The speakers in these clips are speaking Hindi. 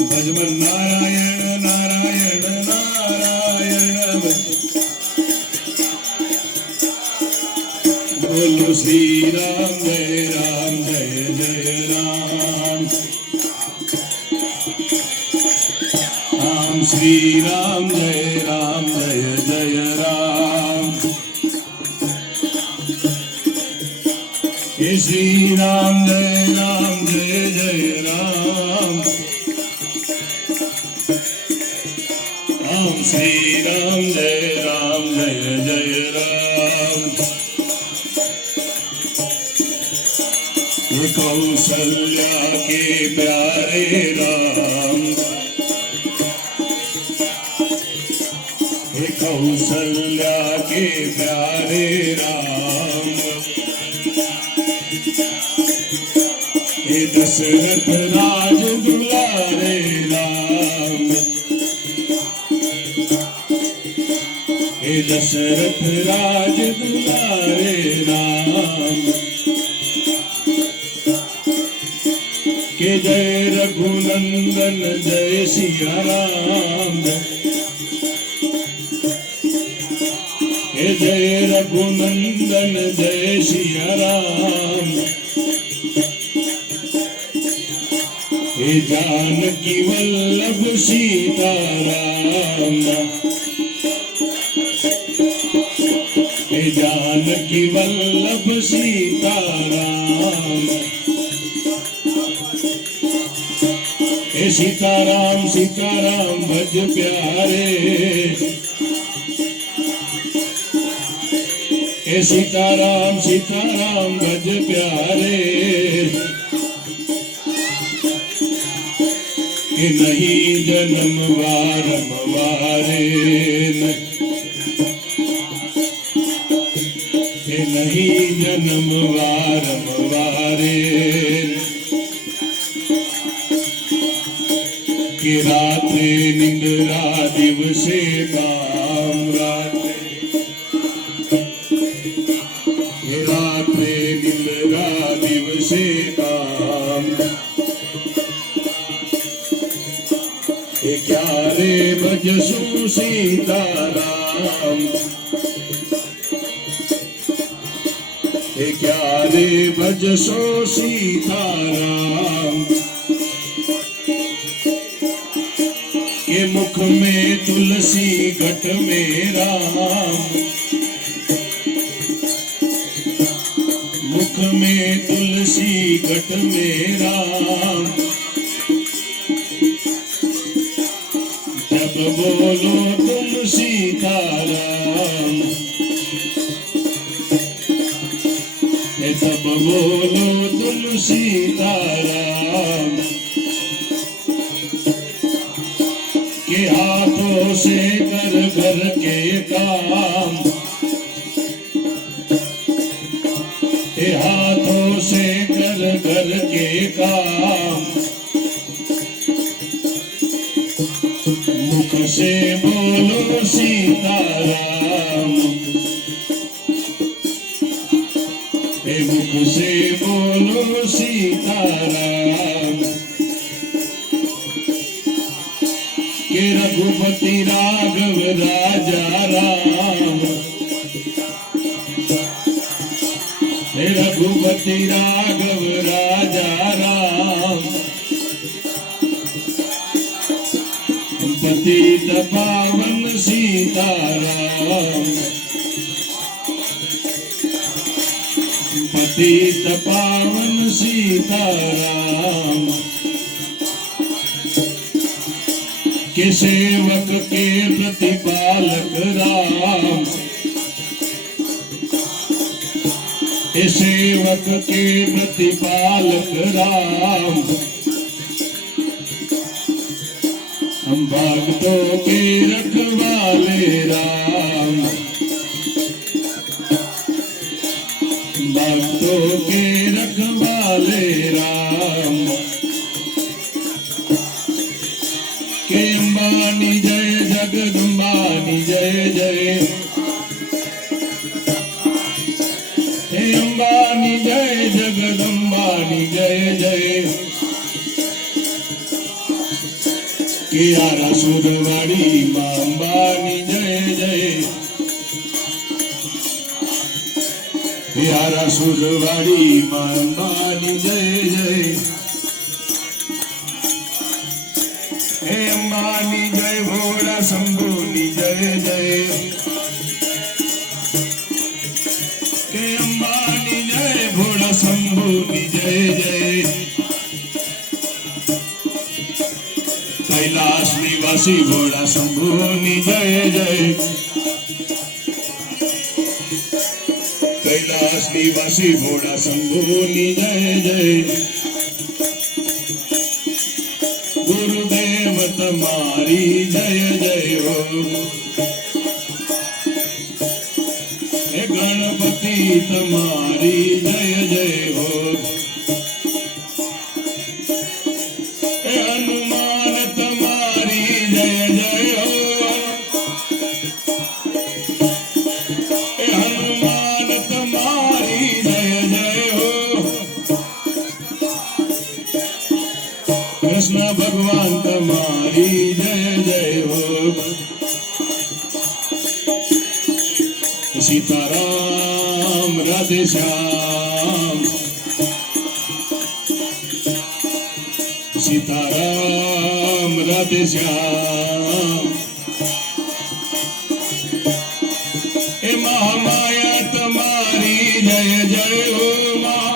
भजमन नारायण नारायण नारायण बोलो श्री राम जय जय राम राम श्री राम जय जय राम हे श्री राम जय जय राम राम श्री राम जय जय राम कौशल्या के प्यारे राम कौशल्या के प्यारे राम हे दशरथ राज दुलारे राम हे दशरथ राज दुलारे राम के जय रघुनंदन जय सिया राम के जय रघुनंदन जय सिया राम हे जानकी वल्लभ सीता राम हे जानकी वल्लभ सीता राम हे सीताराम भज प्यारे हे सीताराम भज प्यारे कि नहीं जन्म वारम वारे कि नहीं जन्म वारम वारे कि रात्रि निंद्रा दिवसे काम रात्रि निंद्रा दिवसे काम क्यारे भजसु सीताराम क्यारे भजसो सीताराम के मुख में तुलसी घट में राम मुख में तुलसी घट में राम जब बोलो तुम सीताराम तब बोलो तुम सीताराम के हाथों से कर घर के काम के हाथों से कर घर के काम मुख से बोलो सीताराम मुख से बोलो सीताराम के रघुपति राघव राजा राम रघुपति राघव राजा राम पतित पावन सीताराम पतित पावन सीताराम के सेवक के प्रतिपालक राम के सेवक के प्रतिपालक राम हम भक्तों के रखवाले राम भक्तों के रखवाले राम के अंबानी जय जगदम्बानी जय जय हे अंबानी जय जगदम्बा યારા સુરવાડી માં અંબાની જય જય યારા સુરવાડી માં અંબાની જય જય હે અંબાની જય ભોળા શંભુની જય જય હે અંબાની જય ભોળા શંભુની જય જય कैलाश निवासी भोला शंभुनी जय जय कैलाश निवासी भोला शंभुनी जय जय गुरुदेव तुम्हारी जय जय हो हे गणपति तुम्हारी जय जय हो हे हनुमान तुम्हारी जय जय हो हे हनुमान तुम्हारी जय जय हो कृष्ण भगवान तुम्हारी जय जय हो सीताराम राधे श्याम सीताराम राधे श्याम हे महामाया तुम्हारी जय जय हो माँ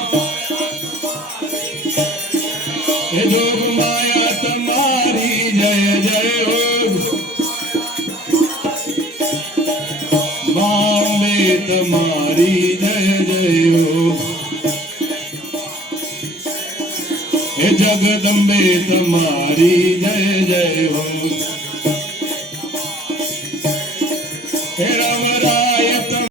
हे जोग माया तुम्हारी जय जय हो बॉम्बे तुम्हारी जय जय हो हे जगदम्बे तुम्हारी जय जय हो